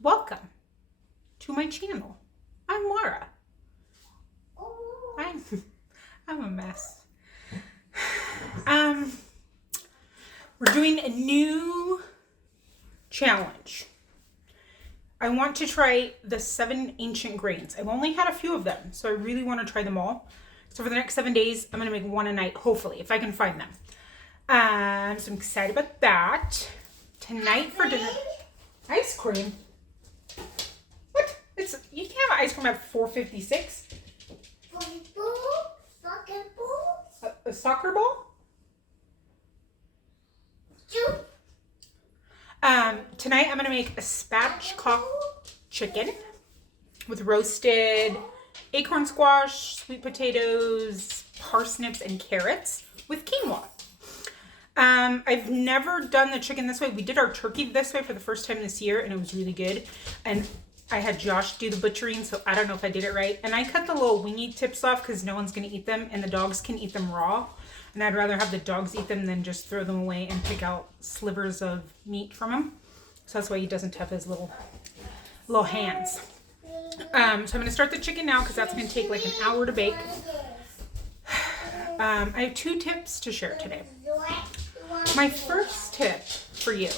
Welcome to my channel. I'm Laura. I'm a mess. We're doing a new challenge. I want to try the 7 ancient grains. I've only had a few of them, so I really want to try them all. So for the next 7 days, I'm going to make one a night, hopefully, if I can find them. So I'm excited about that. Tonight for dinner, ice cream. What? You can't have ice cream at 4:56. Soccer ball? A soccer ball? Tonight I'm gonna make a spatchcock chicken with roasted acorn squash, sweet potatoes, parsnips, and carrots with quinoa. I've never done the chicken this way. We did our turkey this way for the first time this year, and it was really good. And I had Josh do the butchering, so I don't know if I did it right. And I cut the little wingy tips off because no one's going to eat them, and the dogs can eat them raw. And I'd rather have the dogs eat them than just throw them away and pick out slivers of meat from them. So that's why he doesn't have his little hands. So I'm going to start the chicken now because that's going to take like an hour to bake. I have 2 tips to share today. My first tip for you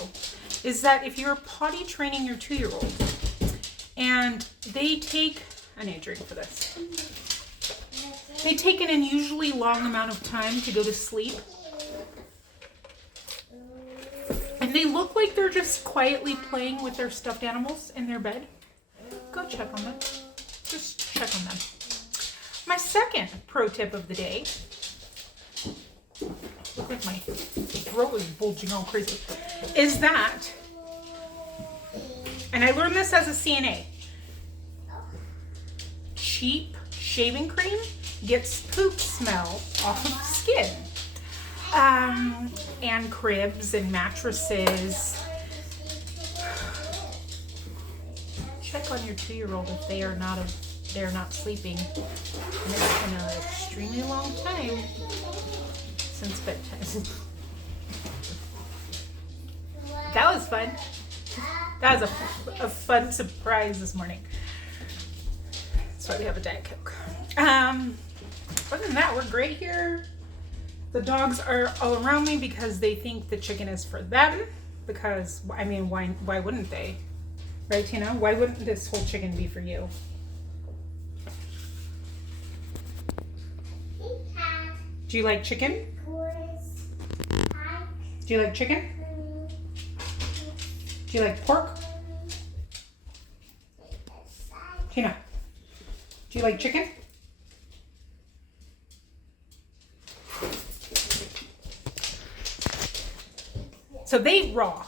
is that if you're potty training your 2-year-old and they take, I need a drink for this. They take an unusually long amount of time to go to sleep. And they look like they're just quietly playing with their stuffed animals in their bed. Go check on them. Just check on them. My second pro tip of the day, look like my throat is bulging all crazy, is that, and I learned this as a CNA, cheap shaving cream gets poop smell off of skin. And cribs and mattresses. Check on your 2-year-old if they're not sleeping. And it's been an extremely long time since bedtime. That was fun. That was a fun surprise this morning. That's why we have a Diet Coke. Other than that, we're great here. The dogs are all around me because they think the chicken is for them. Because, I mean, why wouldn't they? Right, Tina? Why wouldn't this whole chicken be for you? Do you like chicken? Do you like chicken? Do you like pork? Tina, do you like chicken? So they eat raw.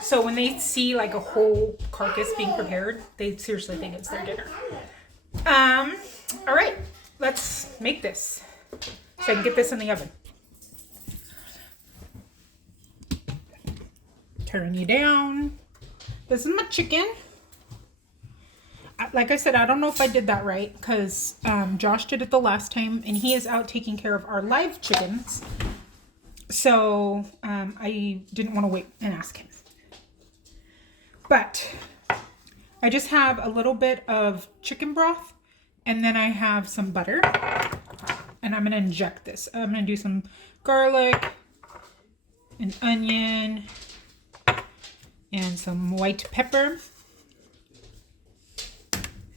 So when they see like a whole carcass being prepared, they seriously think it's their dinner. All right, let's make this so I can get this in the oven. Turn you down. This is my chicken. Like I said, I don't know if I did that right because Josh did it the last time and he is out taking care of our live chickens. So I didn't want to wait and ask him. But I just have a little bit of chicken broth and then I have some butter and I'm going to inject this. I'm going to do some garlic, an onion, and some white pepper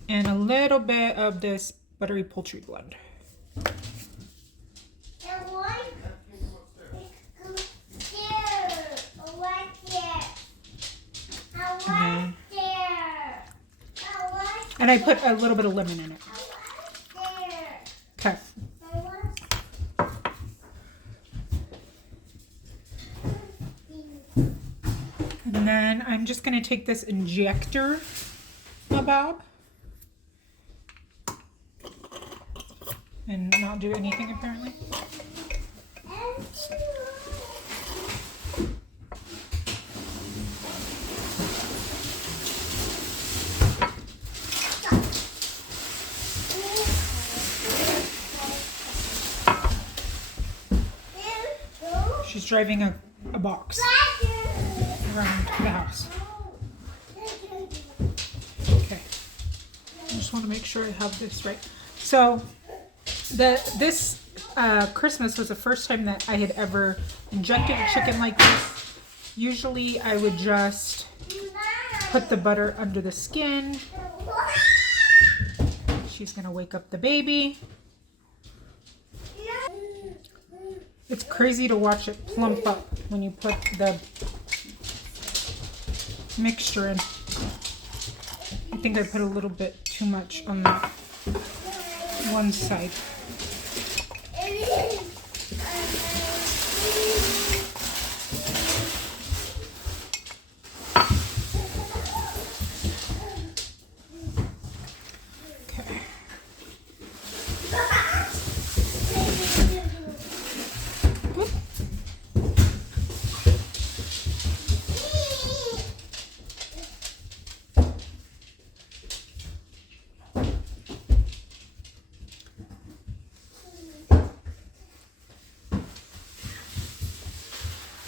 and a little bit of this buttery poultry blend. And I put a little bit of lemon in it. Okay. And then I'm just going to take this injector bob and not do anything apparently. She's driving a box around the house. just want to make sure I have this right. So this Christmas was the first time that I had ever injected a chicken like this. Usually I would just put the butter under the skin. She's gonna wake up the baby. It's crazy to watch it plump up when you put the mixture in. I think I put a little bit too much on that one side. Okay. Whoop.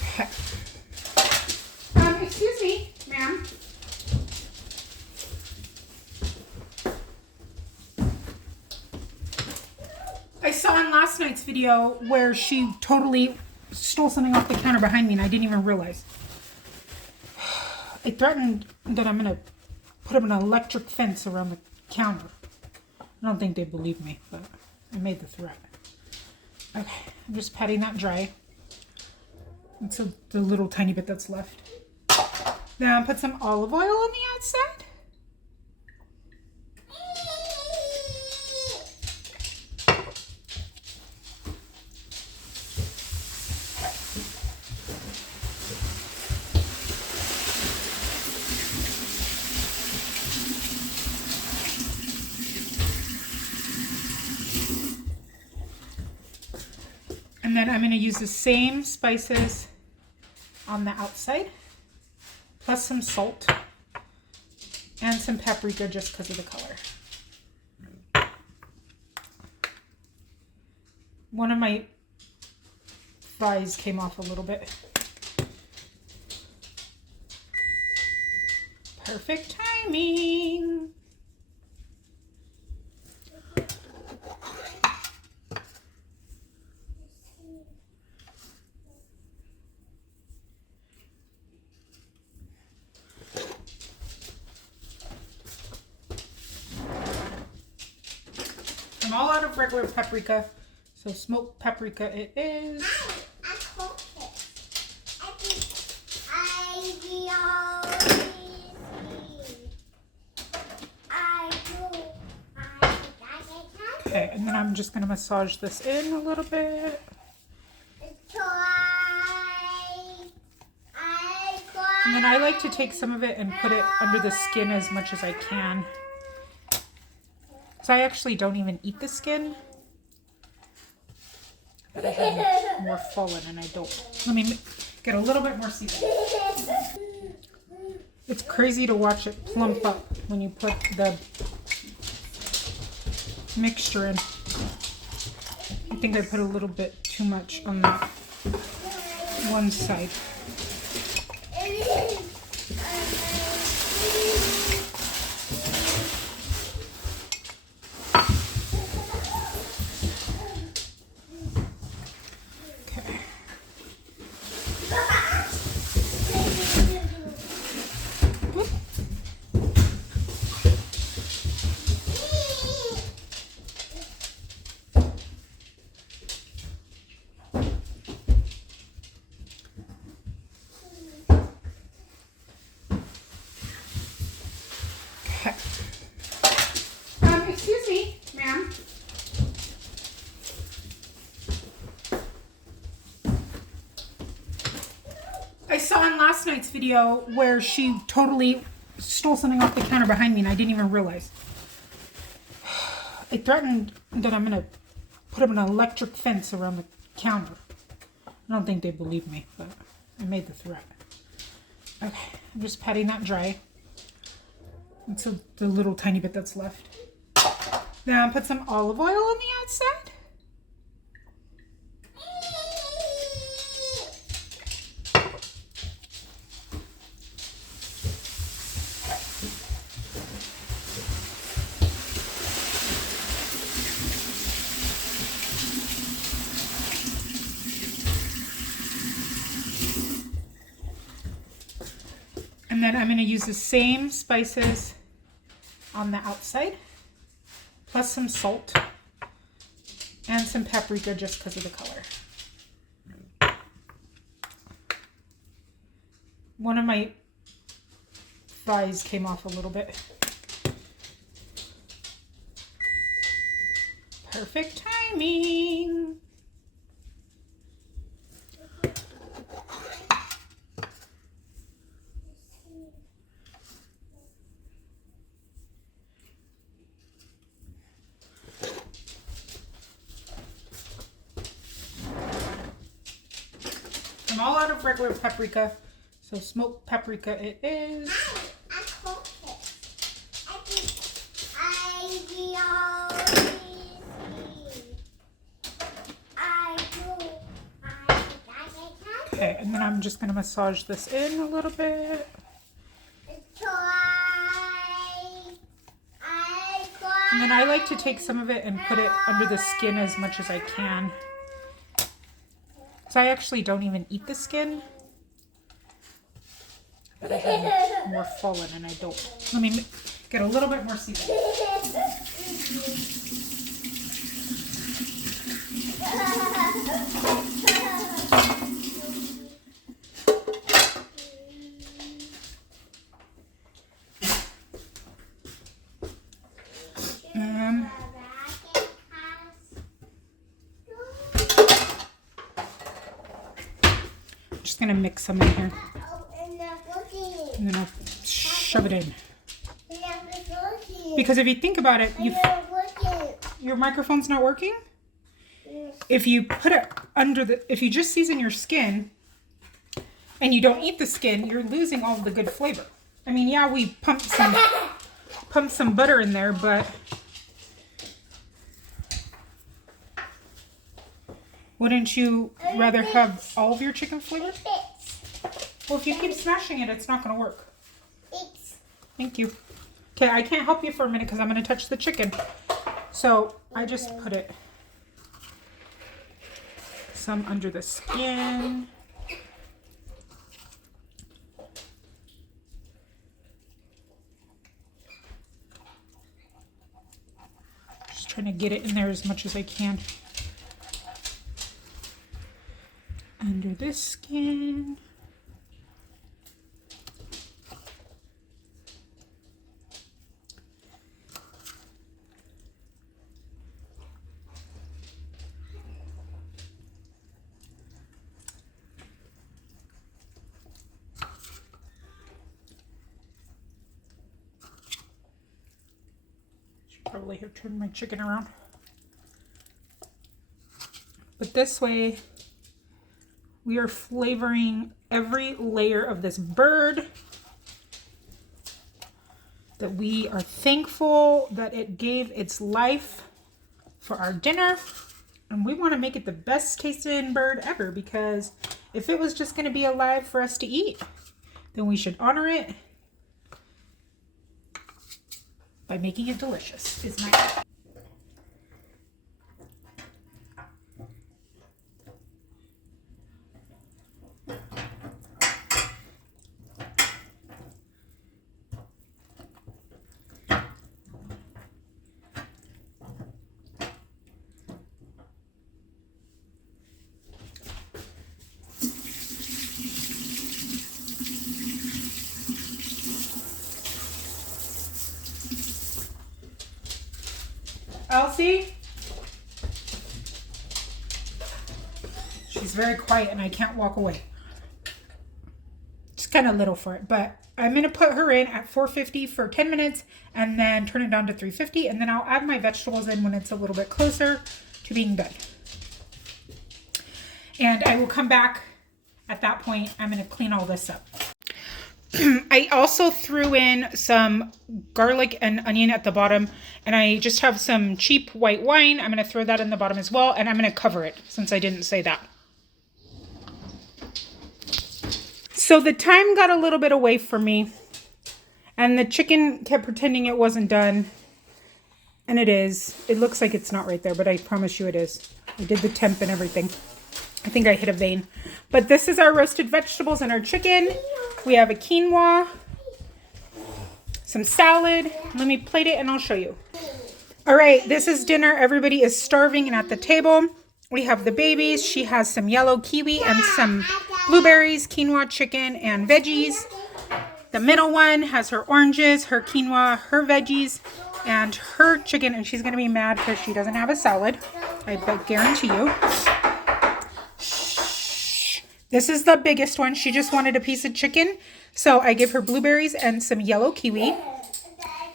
Okay. Excuse me, ma'am. I saw in last night's video where she totally stole something off the counter behind me and I didn't even realize. I threatened that I'm going to put up an electric fence around the counter. I don't think they believe me, but I made the threat. Okay, I'm just patting that dry. It's the little tiny bit that's left. Then I'll put some olive oil on the outside. And then I'm going to use the same spices on the outside, plus some salt and some paprika just because of the color. One of my thighs came off a little bit. Perfect timing. I'm all out of regular paprika, so smoked paprika it is. I cook it. Okay, and then I'm just going to massage this in a little bit. And then I like to take some of it and put it under the skin as much as I can. So I actually don't even eat the skin. But I have more fallen and I don't. Let me get a little bit more seasoning. It's crazy to watch it plump up when you put the mixture in. I think I put a little bit too much on that one side. Excuse me, ma'am. I saw in last night's video where she totally stole something off the counter behind me and I didn't even realize. I threatened that I'm going to put up an electric fence around the counter. I don't think they believe me, but I made the threat. Okay, I'm just patting that dry. It's the little tiny bit that's left. Then I'll put some olive oil on the outside. And then I'm going to use the same spices on the outside, plus some salt and some paprika just because of the color. One of my thighs came off a little bit. Perfect timing. I'm all out of regular paprika, so smoked paprika it is. I cook it. Okay, and then I'm just going to massage this in a little bit. And then I like to take some of it and put it under the skin as much as I can. So I actually don't even eat the skin. But I have more fallen and I don't. Let me get a little bit more seasoning. Just gonna mix some in here, and then I'll shove it in. Because if you think about it, your microphone's not working. If you put it under if you just season your skin and you don't eat the skin, you're losing all the good flavor. I mean, yeah, we pumped some butter in there, but wouldn't you rather have all of your chicken flavor? Well, if you keep smashing it, it's not going to work. Thank you. Okay, I can't help you for a minute because I'm going to touch the chicken. So I just put it some under the skin. Just trying to get it in there as much as I can. Under this skin. Should probably have turned my chicken around. But this way, we are flavoring every layer of this bird, that we are thankful that it gave its life for our dinner. And we want to make it the best tasting bird ever, because if it was just going to be alive for us to eat, then we should honor it by making it delicious, is my Elsie? She's very quiet and I can't walk away. It's kind of little for it, but I'm going to put her in at 450 for 10 minutes and then turn it down to 350, and then I'll add my vegetables in when it's a little bit closer to being done. And I will come back at that point. I'm going to clean all this up. I also threw in some garlic and onion at the bottom, and I just have some cheap white wine. I'm going to throw that in the bottom as well, and I'm going to cover it since I didn't say that. So the time got a little bit away from me, and the chicken kept pretending it wasn't done, and it is. It looks like it's not right there, but I promise you it is. I did the temp and everything. I think I hit a vein. But this is our roasted vegetables and our chicken. We have a quinoa some salad. Let me plate it and I'll show you. All right, this is dinner. Everybody is starving and at the table. We have the babies. She has some yellow kiwi and some blueberries, quinoa, chicken, and veggies. The middle one has her oranges, her quinoa, her veggies, and her chicken. And she's going to be mad because she doesn't have a salad. I guarantee you. This is the biggest one. She just wanted a piece of chicken. So I give her blueberries and some yellow kiwi.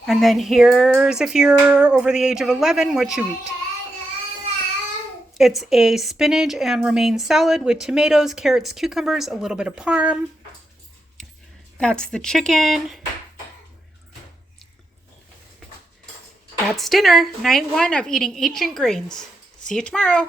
And then here's, if you're over the age of 11, what you eat. It's a spinach and romaine salad with tomatoes, carrots, cucumbers, a little bit of parm. That's the chicken. That's dinner. Night 1 of eating ancient grains. See you tomorrow.